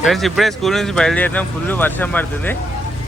Friends ఇప్పుడే school నుంచి బయలుదేరినాం full వర్షం పడుతుంది.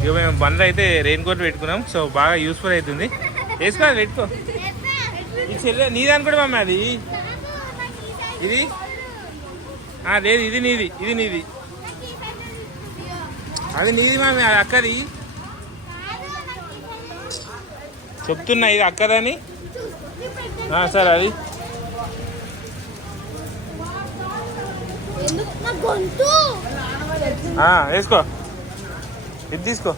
ఇక మేము బండ్లు అయితే రెయిన్ కోట్ పెట్టుకున్నాం. సో బాగా యూస్ఫుల్ అవుతుంది. వేసుకో అది పెట్టుకో. ఇది చెల్లె నీది అనుకోండి మమ్మీ అది? ఇది? లేదు ఇది నీది. ఇది నీది. అది నీది మమ్మీ అది అక్కది. చెప్తున్నా ఇది అక్కదని. సరే అది ఎందుకు నా గొంతు ఆ, వేసుకో. ఇది తీసుకో.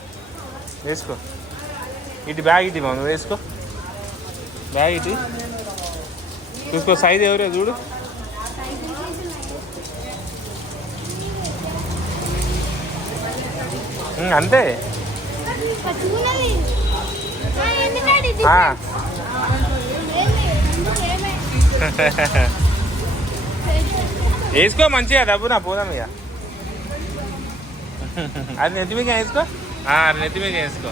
వేసుకో. ఇటు బ్యాగ్ ఇటు మమ్మీ వేసుకో. బ్యాగ్ ఇటు. చూసుకో సైజ్ ఎవరో చూడు. అంతే. ఆ, వేసుకో మంచిగా డబ్బు నా పోదాం ఇక అది నెత్తి మీద వేసుకో. అది నెత్తి మీద వేసుకో.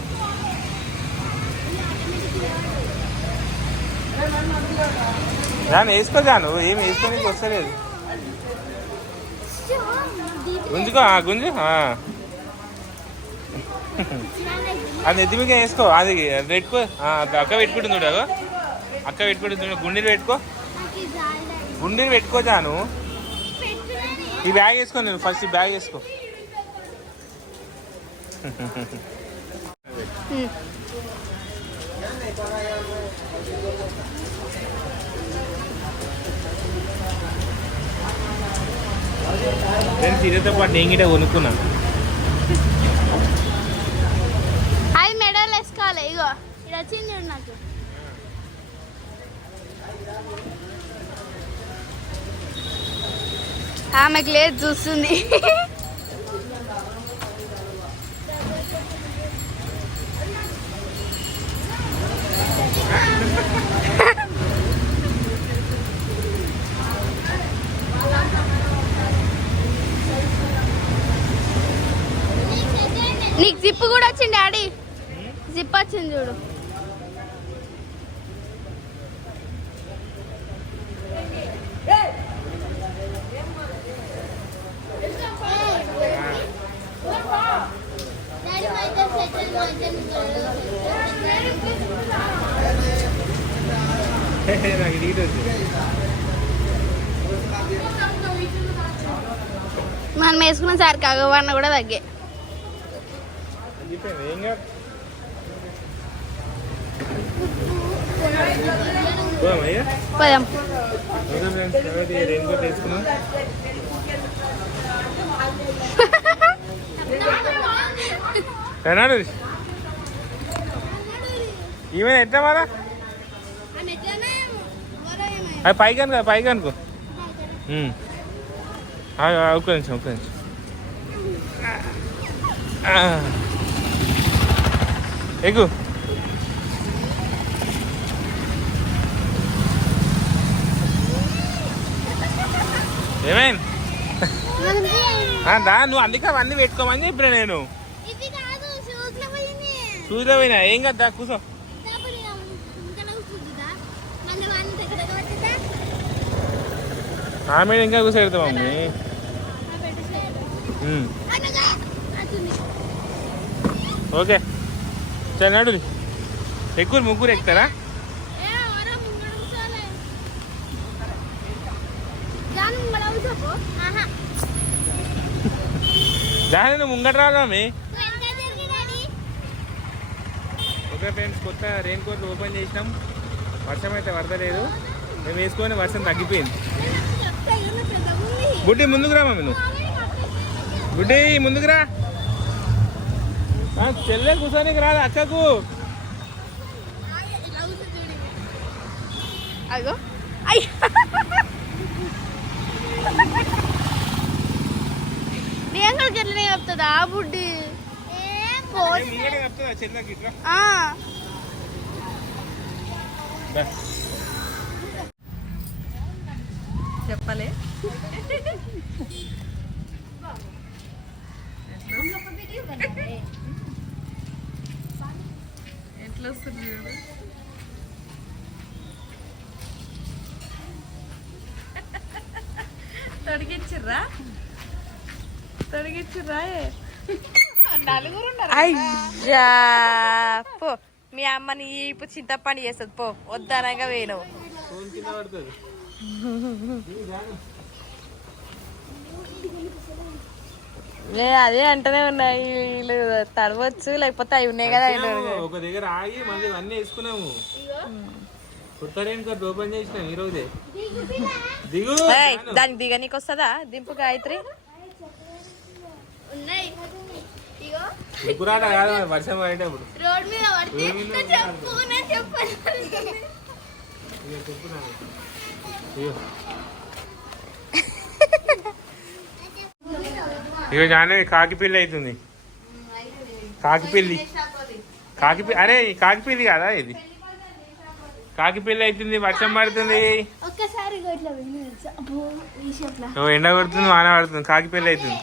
దాన్ని వేసుకో జాను ఏం వేసుకోనికి వస్తలేదు. గుంజుకో గుంజు అది నెత్తి మీద వేసుకో అది అది పెట్టుకో అక్క పెట్టుకుంటుంది అక్క పెట్టుకుంటుంది గుండెలు గుండీలు పెట్టుకో. నాకు గుండీలు పెట్టుకో జాను ఈ బ్యాగ్ వేసుకో నేను ఫస్ట్ ఈ బ్యాగ్ వేసుకో. నేను సీరియతో పాటు నేను గిట్ట కొనుక్కున్నా. అది మెడల్ వేసుకోవాలి ఇగో. ఇది వచ్చింది చూడు నాకు. ఆమెకు లేదు చూస్తుంది. నీకు జిప్పు కూడా వచ్చింది డాడీ. జిప్ వచ్చింది చూడు. నాకు ఇది గిట్ట మనం వేసుకున్న సార్ కగవన్న కూడా తగ్గే పదాం ఓకే ఫ్రెండ్స్ కాబట్టి రెయిన్ కోట్ వేసుకున్నాం కన్నాడు ఈమె ఎట్లా మారా? అది పైకి అనుకో పైకి అనుకో. ఒక్క నిమిషం ఒక్క నిమిషం. ఎక్కు. ఏమైంది? దా నువ్వు అందుకే అవన్నీ పెట్టుకోమని ఇప్పుడు నేను. ఇది కాదు షూస్లో పోయింది. చూసా పోయినా? ఏం కదా కూర్చో డబ్బులు ఇంకా కూర్చుంటుందా మళ్ళీ వాడిని దగ్గర పట్టిందా ఆమె ఇంకా కూర్చోబెడతా మమ్మీ. ఓకే. సరే నడు ఎక్కువ ముగ్గురు ఎక్కుతారా? దాని నువ్వు ముంగట రాదు మమ్మీ. నువ్వు వెనక తిరిగి డాడీ. ఓకే ఫ్రెండ్స్ కొత్త రెయిన్ కోట్లు ఓపెన్ చేసినాం. వర్షం అయితే పడతలేదు. మేము వేసుకొని వర్షం తగ్గిపోయింది. చెప్తా ఇల్లు పెద్దగా ఉంది బుడ్డి ముందుకు రా మమ్మీ నువ్వు. బుడ్డి ముందుకు రా. ఆ, చెల్లె కూర్చోనికి రాదు అక్కకు. అగో అయ్య నేను కూడా చెప్తుందా ఆ బుడ్డి ముంగటే చెప్తుందా చెల్లెకి ఇట్రా ఆ దా. చెప్పలే. ఎట్లా వస్తుంది చూడు. తొడిగిచ్చిర్రా? తొడిగిచ్చిరాయే అయ్యా పో. మీ అమ్మని ఇప్పుడు చింతపండు చేస్తుంది పో. వద్దనగా వేయను ఏ అదే అంటనే ఉన్నాయి వీళ్ళు తడవచ్చు లేకపోతే అవి ఉన్నాయి కదా. ఒక దగ్గర ఆగి మళ్ళీ అన్నీ వేసుకున్నాము. కొత్త రేణు కార్డు ఓపెన్ చేసినాం ఈ రోజే దిగు. ఏయ్, దానికి దిగనీకి వస్తుందా? దింపు గాయత్రి. ఉన్నాయి. ఇగో దిగురాట కాదు వర్షం పడేటప్పుడు. రోడ్ మీద పడితే చెప్పు నేను చెప్పాను. ఇక జానే కాకి పిల్లి అవుతుంది. కాకి పిల్లి. కాకి అరే ఈ కాకి పిల్లి కదా ఇది? కాకి పిల్లి అవుతుంది వర్షం పడుతుంది. ఒక్కసారి ఎండ పడుతుంది వాన పడుతుంది కాకి పిల్లి అవుతుంది.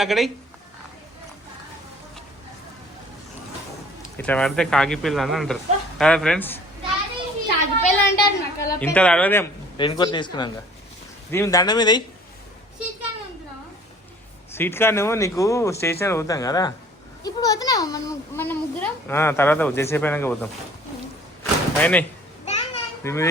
అక్కడ. ఇట్లా పడితే కాకి పిల్ల అని అంటారు. కదా ఫ్రెండ్స్ కాకిపల్లి ఇంత అడవదేం రెయిన్ కోట్ తీసుకున్నాక దీని దండం మీద సీట్ కానేమో నీకు స్టేషన్ పోతాం కదా. ఇప్పుడు మన ముగ్గురం? తర్వాత ఉద్దేశం అయినాక పోతాం. పైన. దీని మీద